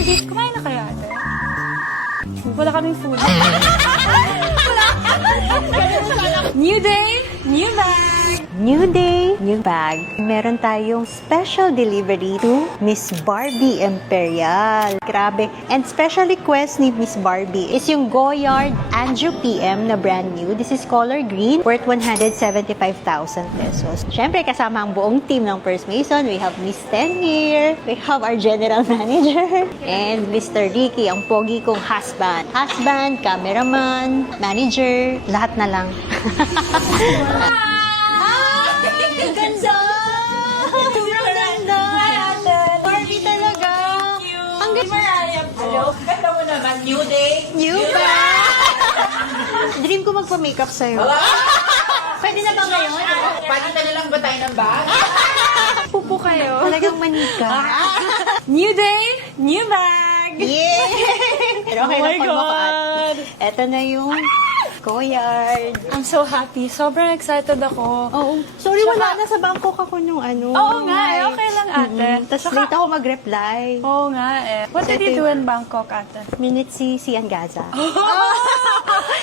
Georgie, kumain na kaya ate? Wala kaming food. New day, new bag. New day, new bag. Meron tayong special delivery to Miss Barbie Imperial. Grabe. And special request ni Miss Barbie is yung Goyard Anju PM na brand new. This is color green, worth 175,000 pesos. Siyempre, kasama ang buong team ng First Mason. We have Miss Ten here. We have our general manager. And Mr. Ricky, ang pogi kong husband. Husband, cameraman, manager, lahat na lang. Ang ganda! Sobrang ganda! Barbie talaga! Ang ganda! Mariah po. Hello, ganda mo naman. New day. New bag! Dream ko magpa-makeup sa'yo. Pwede na ba ngayon? Pagkita na lang ba tayo ng bag? Pupo kayo. Talagang manika. New day, new bag. Yeah! Pero okay Oh my lang pag makaat. God. Eto na yung Goyard. I'm so happy. Sobrang excited ako. Oo. Sorry, wala na sa Bangkok ako nung ano. Oo nga eh. Okay lang ate. Tapos Tsaka- late ako mag-reply. Oo nga eh. What did you do in Bangkok ate? Minute si Sian Gaza.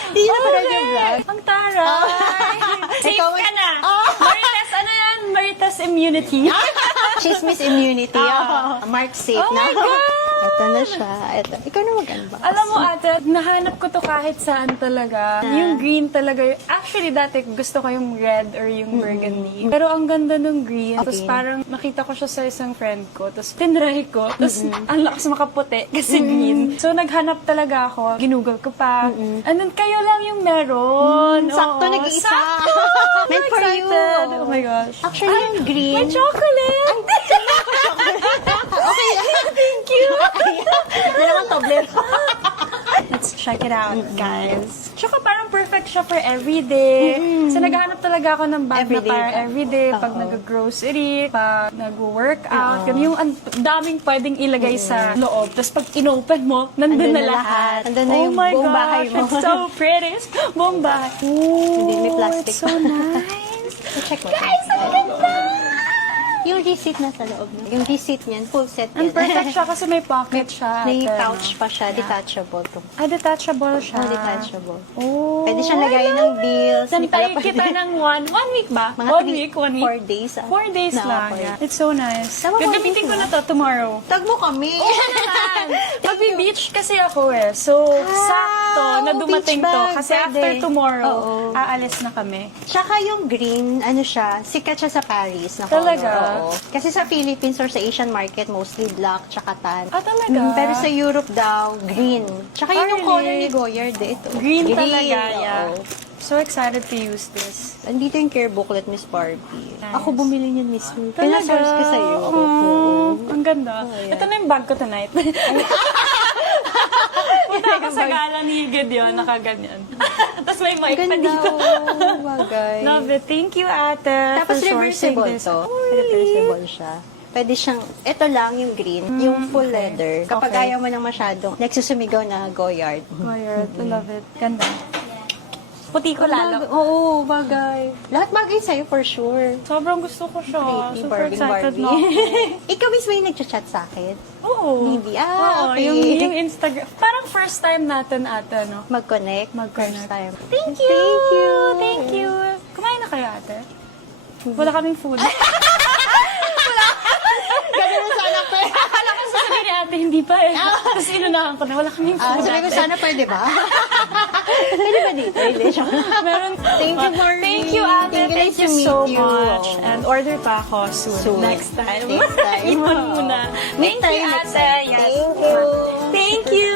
Hindi na pala yung vlog. Ang taray! Safe Ikaw- ka na! Maritas, ano yan? Maritas immunity. Chismis immunity. Mark safe Oh na. my God! Ito na siya. Ito. Ikaw na mag-unbox. Alam mo ate, nahanap ko to kahit saan talaga. Yung green talaga. Actually, dati gusto ko yung red or yung burgundy. Pero ang ganda ng green. Tapos parang nakita ko siya sa isang friend ko. Tapos tinry ko. Tapos ang lakas makaputi kasi green. So naghanap talaga ako. Ginugol ko pa. And then kayo lang yung meron. Sakto, Oo, nag-iisa. sakto. Meant I'm for you. excited. Oh my gosh. Actually, yung green. May chocolate! Okay. Thank you! Dalawang tobler. Let's check it out, guys. Tsaka parang perfect siya for everyday. So naghahanap talaga ako ng bag Everyday na parang ka. everyday. Pag Oo. nag-grocery, pag nag-workout. Yung daming pwedeng ilagay sa loob. Tapos pag inopen mo, nandun na lahat. Nandun na Oh yung my buong gosh, bahay mo. it's so pretty. Buong bahay. Hindi, may Ooh, plastic it's so pa. nice. Check mo. Guys, ang ganda! Yung receipt na sa loob. Yung receipt niyan, full set And yan. perfect siya kasi may pocket siya. May ate, pouch no? pa siya, detachable to. Detachable siya. Detachable. Oh, Pwede siyang lagayin ng bills. Hindi pala Santay kita pwede. ng one week ba? Mga One 4 days. 4 days Na, lang. 4 Yeah. It's so nice. Tama, Gagamitin 4 ko days na to tomorrow. Tag mo kami. Magbi-beach kasi ako eh. So, sakto na dumating beach to. bag, Kasi pwede. after tomorrow, Oo. aalis na kami. Tsaka yung green, ano siya, sikat siya sa Paris na Talaga? color. Oo. Kasi sa Philippines or sa Asian market, mostly black tsaka tan. Ah, talaga? Pero sa Europe daw, green. Tsaka yun yung really? color ni Goyard eh. Ito. Green talaga, oo. yeah. So excited to use this. Andito yung care booklet, Miss Barbie. Nice. Ako bumili niyan mismo. Talaga? Pinasource ko sa'yo. Ang ganda. yeah. Ito na yung bag ko tonight. Punta ako sa gala ni Gideon, nakaganyan. Tapos may mic pa Ganda, dito. oh, bagay. Love it. Thank you, ate. Tapos for sourcing reversible this. to. Oh, really? Reversible siya. Pwede siyang, ito lang yung green, yung full leather. Kapag Okay. ayaw mo ng masyadong nagsusumigaw na Goyard. Goyard. I love it. Ganda. Puti ko lalo. Oo, bagay. Lahat bagay sa'yo for sure. Sobrang gusto ko siya. Pretty Super Barbie excited Barbie. na ako. Ikaw mismo yung nagchat-chat sa akin. Oo. Maybe. Oo, Okay. yung Instagram. Parang first time natin ate, no? Mag-connect. Mag-connect. First time. Thank you! Thank you! Thank you! Kumain na kayo, ate? Wala kaming food. Ganun sana pa. Akala ko sasabihin ni ate, hindi pa eh. Tapos inunahan ko na, wala kaming food. Sabi ko ate. sana pwede ba? Pwede ba dito? Hindi siya. Meron. Thank you, Barbie. Thank you, ate. Thank you, Thank nice you to meet so you. much. And order pa ako soon. Soon. Next time. Next time. Iwan muna. Thank you, time, next ate. time. Yes. Thank you. Thank you.